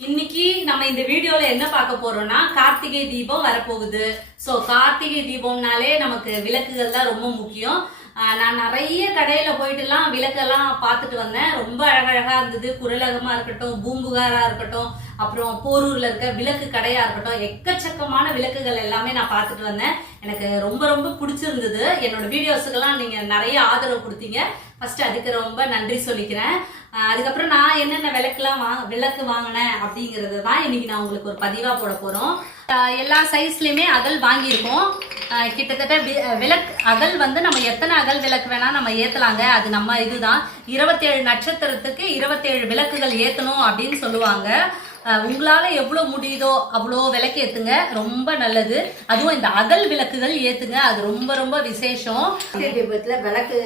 இன்னைக்கு நம்ம இந்த வீடியோல என்ன பார்க்க போறோம்னா கார்த்திகை தீபம் வரப்போகுது. சோ கார்த்திகை தீபம்னாலே நமக்கு விளக்குகள் தான் ரொம்ப முக்கியம். நான் நிறைய கடையில போயிட்டுலாம் விளக்கெல்லாம் பார்த்துட்டு வந்தேன். ரொம்ப அழகழகா இருந்தது. குரலகமா இருக்கட்டும், பூம்புகாரா இருக்கட்டும், அப்புறம் போரூர்ல இருக்க விளக்கு கடையா இருக்கட்டும், எக்கச்சக்கமான விளக்குகள் எல்லாமே நான் பார்த்துட்டு வந்தேன். எனக்கு ரொம்ப ரொம்ப பிடிச்சிருந்தது. என்னோட வீடியோஸுக்கெல்லாம் நீங்க நிறைய ஆதரவு கொடுத்தீங்க. ஃபர்ஸ்ட் அதுக்கு ரொம்ப நன்றி சொல்லிக்கிறேன். அதுக்கப்புறம் நான் என்னென்ன விளக்கு வாங்கினேன் அப்படிங்கறது தான் இன்னைக்கு நான் உங்களுக்கு ஒரு பதிவா போட போறோம். எல்லா சைஸ்லயுமே அகல் வாங்கியிருக்கோம். கிட்டத்தட்ட விளக்கு அகல் வந்து நம்ம எத்தனை அகல் விளக்கு வேணா நம்ம ஏத்தலாங்க. அது நம்ம இதுதான் 27 நட்சத்திரத்துக்கு 27 விளக்குகள் ஏத்தணும் அப்படின்னு சொல்லுவாங்க. உங்களால எவ்வளவு முடியுதோ அவ்வளோ விளக்கு ஏத்துங்க, ரொம்ப நல்லது. அதுவும் இந்த அகல் விளக்குகள் ஏத்துங்க, அது ரொம்ப ரொம்ப விசேஷம். விளக்கு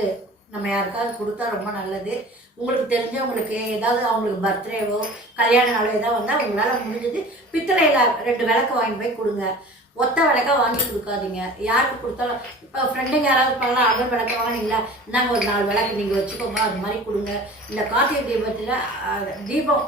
நம்ம யாருக்காவது கொடுத்தா ரொம்ப நல்லது. உங்களுக்கு தெரிஞ்சவங்களுக்கு ஏதாவது அவங்களுக்கு பர்த்டேவோ கல்யாண நாளோ ஏதாவது வந்தால் உங்களால் முடிஞ்சது பித்தளையில் 2 விளக்கு வாங்கி போய் கொடுங்க. ஒத்த விளக்கா வாங்கி கொடுக்காதீங்க. யாருக்கு கொடுத்தாலும் இப்போ ஃப்ரெண்டுங்க யாராவது இருப்பாங்களா, அகல் விளக்க வாங்கினீங்களா, இந்தாங்க ஒரு 4 விளக்கு நீங்கள் வச்சுக்கோங்க, அது மாதிரி கொடுங்க. இந்த கார்த்திகை தீபத்தில் தீபம்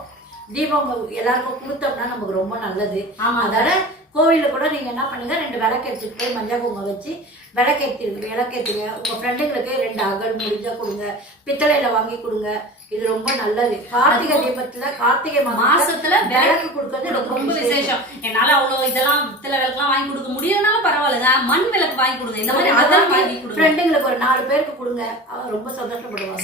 எல்லாருக்கும் கொடுத்தோம்னா நமக்கு ரொம்ப நல்லது. ஆமாம், அதோட கோவிலில் கூட நீங்கள் என்ன பண்ணுங்க, 2 விளக்கு எடுத்துட்டு போய் மஞ்சள் குங்குமம் வச்சு விளக்கேற்றுங்க. உங்கள் ஃப்ரெண்டுங்களுக்கு 2 அகல் முடிஞ்சா கொடுங்க, பித்தளையில் வாங்கி கொடுங்க. இது ரொம்ப நல்லது. கார்த்திகை தீபத்துல கார்த்திகை மாசத்துல விளக்கு கொடுக்கறது ரொம்ப விசேஷம். என்னால அவ்வளவு இதெல்லாம் பித்தளை விளக்குலாம் வாங்கி கொடுக்க முடியலனாலும் பரவாயில்லைங்க, மண் விளக்கு வாங்கி கொடுங்க. இந்த மாதிரி அகல் வாங்கி கொடுங்க. ஃப்ரெண்டுங்களுக்கு ஒரு 4 பேருக்கு கொடுங்க, அவங்க ரொம்ப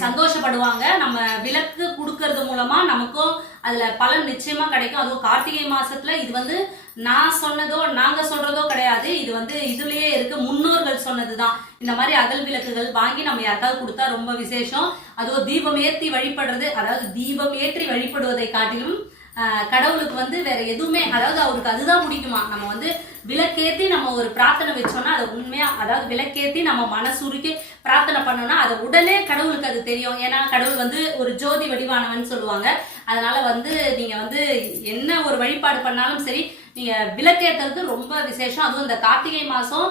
சந்தோஷப்படுவாங்க. நம்ம விளக்கு கொடுக்கறது மூலமா நமக்கும் அதுல பலன் நிச்சயமா கிடைக்கும். அதுவும் கார்த்திகை மாசத்துல இது வந்து நான் சொன்னதோ நாங்க சொல்றதோ கிடையாது. இது வந்து இதுலயே இருக்கு, முன்னோர்கள் சொன்னதுதான். இந்த மாதிரி அகல் விளக்குகள் வாங்கி நம்ம யாருக்காவது கொடுத்தா ரொம்ப விசேஷம். அதுவும் தீபம் ஏற்றி வழிபடுறது, அதாவது தீபம் ஏற்றி வழிபடுவதை காட்டிலும் கடவுளுக்கு வந்து வேற எதுவுமே, அதாவது அவருக்கு அதுதான் பிடிக்குமா. நம்ம வந்து விளக்கேத்தி நம்ம ஒரு பிரார்த்தனை வச்சோம்னா அதை உண்மையா, அதாவது விளக்கேத்தி நம்ம மனசுருக்கி பிரார்த்தனை பண்ணோம்னா அதை உடனே கடவுளுக்கு அது தெரியும். ஏன்னா கடவுள் வந்து ஒரு ஜோதி வடிவானவன் சொல்லுவாங்க. அதனால வந்து நீங்க வந்து என்ன ஒரு வழிபாடு பண்ணாலும் சரி, நீங்க விளக்கேத்துறது ரொம்ப விசேஷம். அதுவும் இந்த கார்த்திகை மாசம்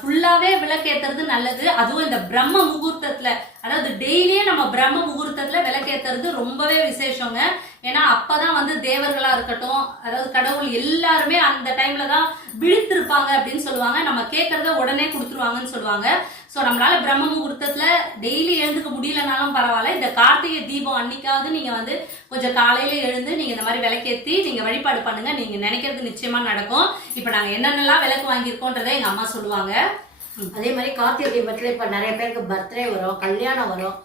ஃபுல்லாவே விளக்கேத்துறது நல்லது. அதுவும் இந்த பிரம்ம முகூர்த்தத்துல, அதாவது டெய்லியே நம்ம பிரம்ம முகூர்த்தத்துல விளக்கேத்துறது ரொம்பவே விசேஷங்க. ஏன்னா அப்பதான் வந்து தேவர்களா இருக்கட்டும், அதாவது கடவுள் எல்லாருமே அந்த டைம்ல தான் விழித்திருப்பாங்க அப்படின்னு சொல்லுவாங்க. நம்ம கேட்கறத உடனே கொடுத்துருவாங்கன்னு சொல்லுவாங்க. சோ நம்மளால பிரம்ம முகூர்த்தத்துல டெய்லி எழுந்துக்க முடியலனாலும் பரவாயில்ல, இந்த கார்த்திகை தீபம் அன்னைக்காவது நீங்க வந்து கொஞ்சம் காலையில எழுந்து நீங்க இந்த மாதிரி விளக்கேத்தி நீங்க வழிபாடு பண்ணுங்க. நீங்க நினைக்கிறது நிச்சயமா நடக்கும். இப்ப நாங்க என்னென்னலாம் விளக்கு வாங்கியிருக்கோன்றதை எங்க அம்மா சொல்லுவாங்க. அதே மாதிரி கார்த்திகை தீபத்துல இப்ப நிறைய பேருக்கு பர்த்டே வரும், கல்யாணம் வரும்.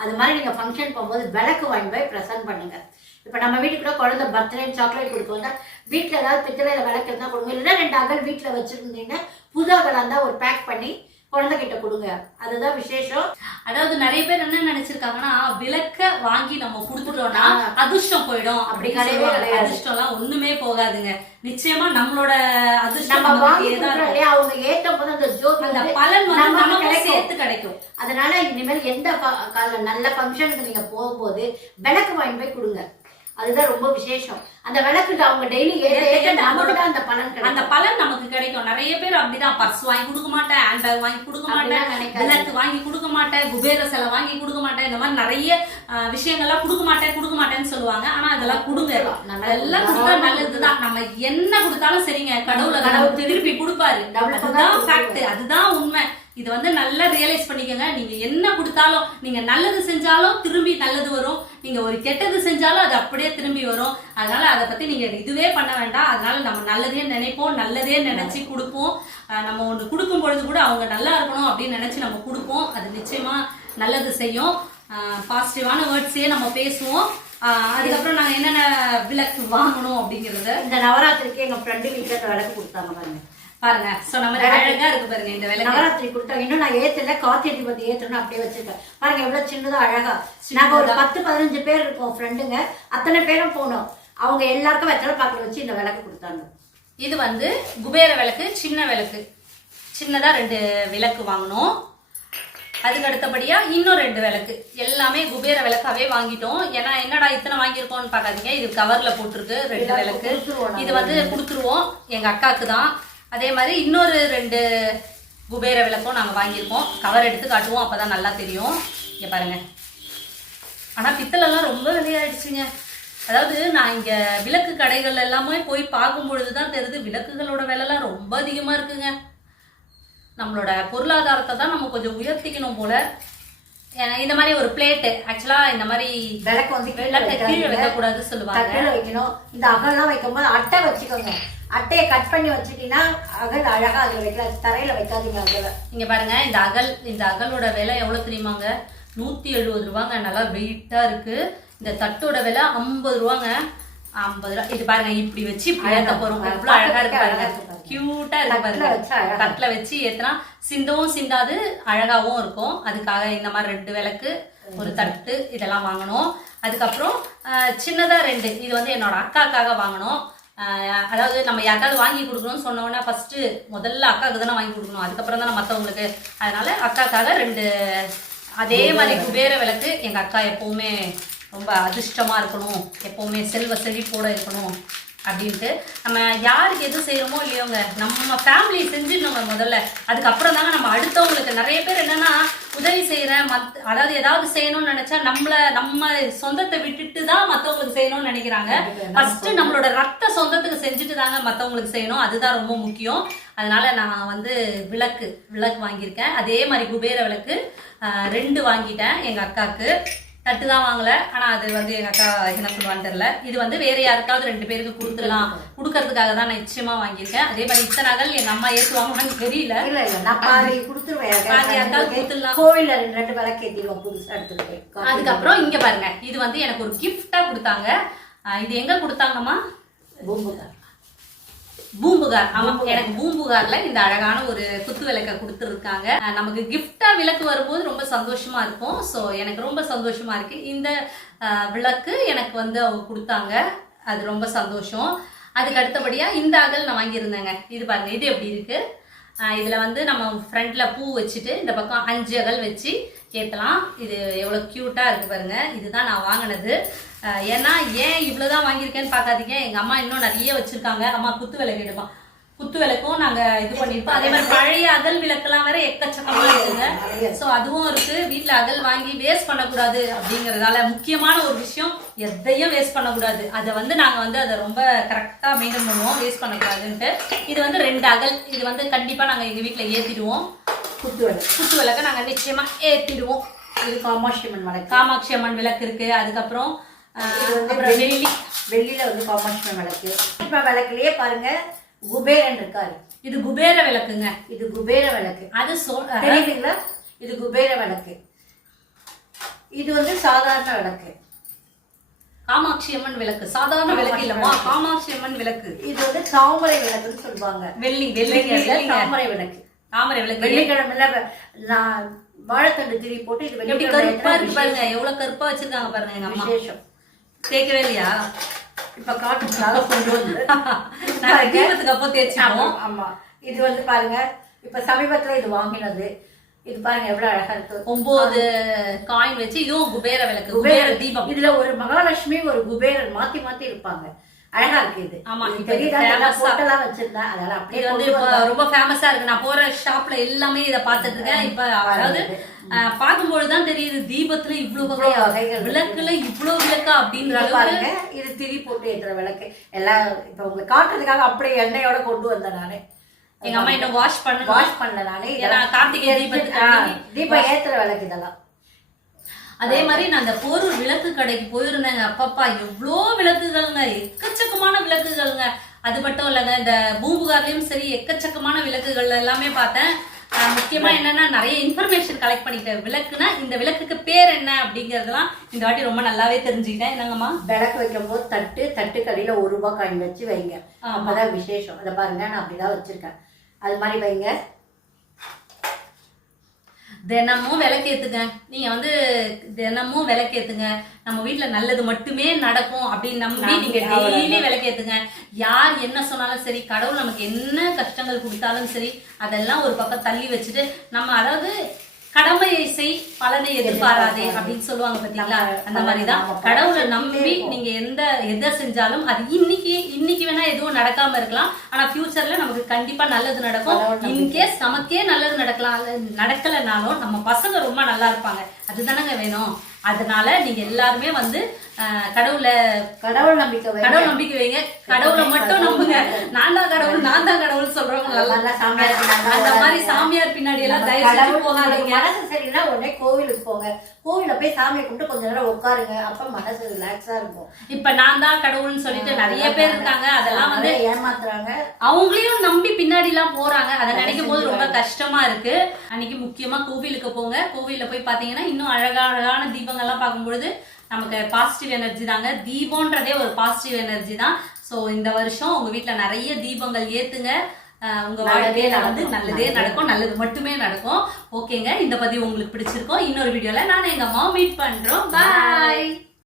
அது மாதிரி நீங்க ஃபங்க்ஷன் போகும்போது விளக்கு வாங்கி போய் ப்ரெசென்ட் பண்ணுங்க. இப்ப நம்ம வீட்டுக்கு கூட குழந்தை பர்த்டே சாக்லேட் கொடுக்க வந்தா வீட்டுல ஏதாவது பித்தளையில விளக்கு இருந்தா கொடுங்க. இல்லைன்னா 2 அகல் வீட்டுல வச்சிருந்தீங்கன்னா புது அகலா இருந்தா ஒரு பேக் பண்ணி குழந்தை கிட்ட கொடுங்க. அதுதான் விசேஷம். அதாவது நிறைய பேர் என்ன நினைச்சிருக்காங்கன்னா, விளக்க வாங்கி நம்ம கொடுத்துட்டோம்னா அதிர்ஷ்டம் போயிடும். அப்படி கிடையவே கிடையாது. அதிர்ஷ்டம் எல்லாம் ஒண்ணுமே போகாதுங்க. நிச்சயமா நம்மளோட அதிர்ஷ்டம் அவங்க ஏற்றும் போது அந்த ஜோதி அந்த பலன் வந்து நமக்கு சேர்த்து கிடைக்கும். அதனால இனிமேல் எந்த நல்ல ஃபங்க்ஷனுக்கு நீங்க போகும்போது விளக்கு வாங்கி போய் கொடுங்க. அதுதான் ரொம்ப விசேஷம். அந்த விளக்கு அவங்க டெய்லி அந்த பலன் நமக்கு கிடைக்கும். நிறைய பேர் அப்படிதான், பர்ஸ் வாங்கி கொடுக்க மாட்டேன், ஹேண்ட் பேக் வாங்கி கொடுக்க மாட்டேன், விளக்கு வாங்கி கொடுக்க மாட்டேன், குபேர சிலை வாங்கி கொடுக்க மாட்டேன், இந்த மாதிரி நிறைய விஷயங்கள்லாம் கொடுக்க மாட்டேன்னு சொல்லுவாங்க. ஆனா அதெல்லாம் கொடுங்க, எல்லாம் கொடுத்தா நல்லதுதான். நம்ம என்ன கொடுத்தாலும் சரிங்க, கடவுள் திருப்பி கொடுப்பாரு. அதுதான் ஃபேக்ட், அதுதான் உண்மை. இது வந்து நல்லா ரியலைஸ் பண்ணிக்கோங்க. நீங்க என்ன கொடுத்தாலும், நீங்க நல்லது செஞ்சாலும் திரும்பி நல்லது வரும், நீங்க ஒரு கெட்டது செஞ்சாலும் அது அப்படியே திரும்பி வரும். அதனால அதை பத்தி நீங்க இதுவே பண்ண வேண்டாம். அதனால நம்ம நல்லதே நினைப்போம், நல்லதே நினைச்சு கொடுப்போம். நம்ம ஒண்ணு கொடுக்கும் பொழுது கூட அவங்க நல்லா இருக்கணும் அப்படின்னு நினைச்சு நம்ம கொடுப்போம். அது நிச்சயமா நல்லது செய்யும். பாசிட்டிவான வேர்ட்ஸே நம்ம பேசுவோம். அதுக்கப்புறம் நாங்க என்னென்ன விளக்கு வாங்கணும் அப்படிங்கறத, இந்த நவராத்திரிக்கு எங்க ஃப்ரெண்டு வீட்டுல விளக்கு கொடுத்தாங்க பாருங்க. பாருங்க, அழகா இருக்கு பாருங்க. இந்த விளக்கு நவராத்திரி கொடுத்தாங்க. இன்னும் நான் ஏத்தல, கார்த்திகை தீபத்தை ஏத்தணும் அப்படியே வச்சிருக்கேன். பாருங்க எவ்வளவு சின்னதா அழகா. நாங்க ஒரு 10-15 பேர் இருக்கோம் ஃப்ரெண்டுங்க. அத்தனை பேரும் போனோம். அவங்க எல்லாருக்கும் வெத்தலை பாக்குற வச்சு இந்த விளக்கு கொடுத்தாங்க. இது வந்து குபேர விளக்கு, சின்ன விளக்கு. சின்னதா 2 விளக்கு வாங்கணும். அதுக்கு அடுத்தபடியா இன்னும் 2 விளக்கு. எல்லாமே குபேர விளக்காவே வாங்கிட்டோம். ஏன்னா என்னடா இத்தனை வாங்கியிருக்கோம்னு பாக்காதீங்க, இது கவர்ல போட்டிருக்கு 2 விளக்கு. இது வந்து கொடுத்துருவோம், எங்க அக்காக்கு தான். அதே மாதிரி இன்னொரு 2 குபேர விளக்கும் நாங்க வாங்கியிருக்கோம். கவர் எடுத்து காட்டுவோம், அப்பதான் நல்லா தெரியும். இங்க பாருங்க. ஆனா பித்தளெல்லாம் ரொம்ப விலையாயிடுச்சுங்க. அதாவது நான் இங்க விளக்கு கடைகள் எல்லாமே போய் பார்க்கும் பொழுதுதான் தெரியுது விளக்குகளோட விலைலாம் ரொம்ப அதிகமா இருக்குங்க. நம்மளோட பொருளாதாரத்தை தான் நம்ம கொஞ்சம் உயர்த்திக்கணும் போல. இந்த மாதிரி ஒரு பிளேட் ஆக்சுவலா இந்த மாதிரி விளக்கு வந்து கீழே வைக்கக்கூடாது சொல்லுவாங்க. தட்டில் வைக்கணும். இந்த அகல்லாம் வைக்கும்போது அட்டை வச்சுக்கோங்க. அட்டையை கட் பண்ணி வச்சுட்டீங்கன்னா அகல் அழகா அதுல வைக்கலாம். தரையில வைக்காதீங்க. அகல இங்க பாருங்க, இந்த அகலோட விலை எவ்வளவு தெரியுமாங்க? 170 ரூபாங்க. நல்லா வெயிட்டா இருக்கு. இந்த தட்டோட விலை 50 ரூபாங்க. 50 ரூபா. இது பாருங்க, இப்படி வச்சு இப்படி ஏத்த போறோம். எவ்வளவு அழகா இருக்கு பாருங்க, கியூட்டா இருக்கு பாருங்க. தட்டுல வச்சு ஏத்தினா சிந்தவும் சிந்தாது, அழகாவும் இருக்கும். அதுக்காக இந்த மாதிரி 2 விளக்கு, ஒரு தட்டு இதெல்லாம் வாங்கணும். அதுக்கப்புறம் சின்னதா 2, இது வந்து என்னோட அக்காக்காக வாங்கணும். அதாவது நம்ம யாருக்காவது வாங்கி கொடுக்கணும்னு சொன்னோன்னா ஃபர்ஸ்ட் முதல்ல அக்காவுக்கு தானே வாங்கி கொடுக்கணும், அதுக்கப்புறம் தானே மற்றவங்களுக்கு. அதனால அக்காக்காக 2 அதே மாதிரி குபேர விளக்கு. எங்க அக்கா எப்பவுமே ரொம்ப அதிர்ஷ்டமா இருக்கணும், எப்பவுமே செல்வ செழிப்போட இருக்கணும் அப்படின்ட்டு நம்ம யாருக்கு எது செய்யறோமோ இல்லையோங்க, நம்ம ஃபேமிலி செஞ்சிடணுங்க முதல்ல. அதுக்கப்புறம் தாங்க நம்ம அடுத்தவங்களுக்கு. நிறைய பேர் என்னன்னா உதவி செய்யறேன் அதாவது ஏதாவது செய்யணும்னு நினைச்சா நம்ம சொந்தத்தை விட்டுட்டு தான் மற்றவங்களுக்கு செய்யணும்னு நினைக்கிறாங்க. ஃபர்ஸ்ட் நம்மளோட ரத்த சொந்தத்துக்கு செஞ்சுட்டு தாங்க மற்றவங்களுக்கு செய்யணும். அதுதான் ரொம்ப முக்கியம். அதனால நான் வந்து விளக்கு வாங்கியிருக்கேன். அதே மாதிரி குபேர விளக்கு 2 வாங்கிட்டேன். எங்க அக்காவுக்கு தட்டு தான் வாங்கல, ஆனா அது வந்து எங்க அக்கா என்ன சொல்லுவான்னு தெரியல. இது வந்து வேற யாருக்காவது 2 பேருக்கு கொடுக்கறதுக்காக தான் நான் நிச்சயமா வாங்கியிருக்கேன். அதே மாதிரி இத்தனை நகல் எங்க அம்மா ஏத்துவாங்கன்னு தெரியல. நான் பாதி கொடுத்துருவேன். கோவில்ல 2 விளக்கு ஏத்திடுவோம் புதுசா எடுத்துட்டு. அதுக்கப்புறம் இங்க பாருங்க, இது வந்து எனக்கு ஒரு கிஃப்டா கொடுத்தாங்க. இது எங்க கொடுத்தாங்கம்மா? பூம்புகார். ஆமா, எனக்கு பூம்புகார்ல இந்த அழகான ஒரு குத்து விளக்க கொடுத்துருக்காங்க. நமக்கு கிஃப்டா விளக்கு வரும்போது ரொம்ப சந்தோஷமா இருக்கும். ஸோ எனக்கு ரொம்ப சந்தோஷமா இருக்கு. இந்த விளக்கு எனக்கு வந்து அவங்க கொடுத்தாங்க, அது ரொம்ப சந்தோஷம். அதுக்கு அடுத்தபடியா இந்த அகல் நான் வாங்கியிருந்தேங்க. இது பாருங்க, இது எப்படி இருக்கு. இதுல வந்து நம்ம ஃப்ரண்ட்ல பூ வச்சுட்டு இந்த பக்கம் 5 அகல் வச்சு ஏத்தலாம். இது எவ்வளவு கியூட்டா இருக்கு பாருங்க. இதுதான் நான் வாங்கினது. ஏன்னா ஏன் இவ்வளவுதான் வாங்கியிருக்கேன்னு பார்க்காதீங்க, எங்க அம்மா இன்னும் நிறைய வச்சிருக்காங்க. அம்மா குத்து விளக்கு எடுப்போம், குத்து விளக்கும் நாங்க இது பண்ணிருப்போம். அதே மாதிரி பழைய அகல் விளக்கெல்லாம் வேற எக்கச்சக்கமா இருக்குங்க. சோ அதுவும் இருக்கு. வீட்டுல அகல் வாங்கி வேஸ்ட் பண்ணக்கூடாது அப்படிங்கறதால முக்கியமான ஒரு விஷயம், எதையும் வேஸ்ட் பண்ணக்கூடாது. அதை வந்து நாங்க வந்து அதை ரொம்ப கரெக்டா மெயின்டைன் பண்ணுவோம், வேஸ்ட் பண்ணக்கூடாதுன்ட்டு. இது வந்து 2 அகல். இது வந்து கண்டிப்பா நாங்க எங்க வீட்டுல ஏத்திடுவோம். குத்து விளக்க நாங்க நிச்சயமா ஏத்திடுவோம். இது காமாட்சி அம்மன் விளக்கு இருக்கு. அதுக்கப்புறம் வெள்ளியில வந்து காமாட்சி விளக்கு. இப்ப விளக்குலயே பாருங்க குபேரன் இருக்காரு. இது குபேர விளக்குங்க. இது குபேர விளக்கு. அது தெரியுதுங்களா? இது குபேர விளக்கு. இது வந்து சாதாரண விளக்கு. காமாட்சி அம்மன் விளக்கு சாதாரண விளக்கு இல்லம்மா, காமாட்சி அம்மன் விளக்கு. இது வந்து தாமரை விளக்குன்னு சொல்லுவாங்க. வெள்ளி தாமரை விளக்கு. வெள்ளிக்கிழமைல நான் வாழைத்தண்டு திரி போட்டு இது எப்படி கருப்பா இருக்கு பாருங்க, எவ்வளவு கருப்பா வச்சிருக்காங்க பாருங்க. எங்க அம்மா விசேஷம் தேய்க்கவே இல்லையா? இப்ப காட்டுறதுனால கொண்டு வந்து தீபத்துக்கு அப்போ தேய்ச்சிப்போம். ஆமா, இது வந்து பாருங்க இப்ப சமீபத்துல இது வாங்கினது. இது பாருங்க எவ்வளவு அழகா இருக்கு. 9 காயின் வச்சு. இதுவும் குபேர விளக்கு, குபேர தீபம். இதுல ஒரு மகாலட்சுமி ஒரு குபேரன் மாத்தி மாத்தி இருப்பாங்க. அழகா இருக்கு. இது ஆமா, போட்டெல்லாம் வச்சிருந்தேன். அதனால அப்படியே வந்து இப்ப ரொம்ப ஃபேமஸா இருக்கு. நான் போற ஷாப்ல எல்லாமே இதை பார்த்துட்டு இருக்கேன். இப்ப அதாவது பார்க்கும்போதுதான் தெரியுது, தீபத்துல இவ்வளவு வகைகள், விளக்குல இவ்வளவு விளக்கா அப்படின்ற பாருங்க. இது திரி போட்டு ஏற்றுற விளக்கு எல்லாம் இப்ப உங்களுக்கு காட்டுறதுக்காக அப்படியே எண்ணெயோட கொண்டு வந்தேன் நானு. எங்க அம்மா இன்னும் வாஷ் பண்ணல நானு. ஏன்னா கார்த்திகை தீபம் ஏத்துற விளக்கு இதெல்லாம். அதே மாதிரி நான் அந்த போரூர் விளக்கு கடைக்கு போயிருந்தேங்க. அப்பப்பா எவ்வளோ விளக்குகள்ங்க, எக்கச்சக்கமான விளக்குகள்ங்க. அது மட்டும் இல்லைங்க, இந்த பூம்புகார்லயும் சரி எக்கச்சக்கமான விளக்குகள் எல்லாமே பார்த்தேன். முக்கியமா என்னன்னா நிறைய இன்ஃபர்மேஷன் கலெக்ட் பண்ணிக்கிட்டேன். விளக்குனா இந்த விளக்குக்கு பேர் என்ன அப்படிங்கறதெல்லாம் இந்த வாட்டி ரொம்ப நல்லாவே தெரிஞ்சுக்கிட்டேன். என்னங்கம்மா, விளக்கு வைக்கும் போது தட்டு கடையில 1 ரூபாய் காயின் வச்சு வைங்க, அப்பதான் விசேஷம். அதை பாருங்க, நான் அப்படிதான் வச்சிருக்கேன். அது மாதிரி வைங்க. தினமும் விளக்கேத்துங்க. நீங்க வந்து தினமும் விளக்கேத்துங்க. நம்ம வீட்டுல நல்லது மட்டுமே நடக்கும் அப்படின்னு நம்பி நீங்க டெய்லி விளக்கேத்துங்க. யார் என்ன சொன்னாலும் சரி, கடவுள் நமக்கு என்ன கஷ்டங்கள் கொடுத்தாலும் சரி, அதெல்லாம் ஒரு பக்கம் தள்ளி வச்சுட்டு நம்ம அதாவது கடமையை செய் பலனை எதிர்பாராதே அப்படின்னு சொல்லுவாங்க பாத்தீங்களா? அந்த மாதிரிதான் கடவுளை நம்பி நீங்க எதை செஞ்சாலும் அது இன்னைக்கு வேணா எதுவும் நடக்காம இருக்கலாம், ஆனா ஃபியூச்சர்ல நமக்கு கண்டிப்பா நல்லது நடக்கும். இன்கேஸ் நமக்கே நல்லது நடக்கலனாலும் நம்ம பசங்க ரொம்ப நல்லா இருப்பாங்க, அதுதானங்க வேணும். அதனால நீங்க எல்லாருமே வந்து கடவுள் நம்பிக்கை வைங்க, கடவுளை மட்டும் நம்புங்க. நான் தான் கடவுள் சொல்றவங்க அந்த மாதிரி சாமியார் பின்னாடி எல்லாம் தயவு செஞ்சு போகாதீங்க. மனசு சரியில்லை உடனே கோவிலுக்கு போங்க, கோவில போய் சாமியை கும்பிட்டு கொஞ்ச நேரம் உட்காருங்க, அப்ப மனசு ரிலாக்ஸா இருக்கும். இப்ப நான் தான் கடவுள்னு சொல்லிட்டு நிறைய பேர் இருக்காங்க, அதெல்லாம் வந்து ஏமாத்துறாங்க, அவங்களையும் நம்பி பின்னாடி எல்லாம் போறாங்க. அதை நினைக்கும் போது ரொம்ப கஷ்டமா இருக்கு. அன்னைக்கு முக்கியமா கோவிலுக்கு போங்க. கோவில்ல போய் பாத்தீங்கன்னா இன்னும் அழகான தீபங்கள்லாம் பார்க்கும்பொழுது நமக்கு பாசிட்டிவ் எனர்ஜி தாங்க. தீபம்ன்றதே ஒரு பாசிட்டிவ் எனர்ஜி தான். ஸோ இந்த வருஷம் உங்க வீட்டுல நிறைய தீபங்கள் ஏத்துங்க. உங்க வாழ்க்கையில வந்து நல்லதே நடக்கும், நல்லது மட்டுமே நடக்கும். ஓகேங்க, இந்த பதிவு உங்களுக்கு பிடிச்சிருக்கோம். இன்னொரு வீடியோல நான் எங்க அம்மாவை மீட் பண்றோம். பாய்.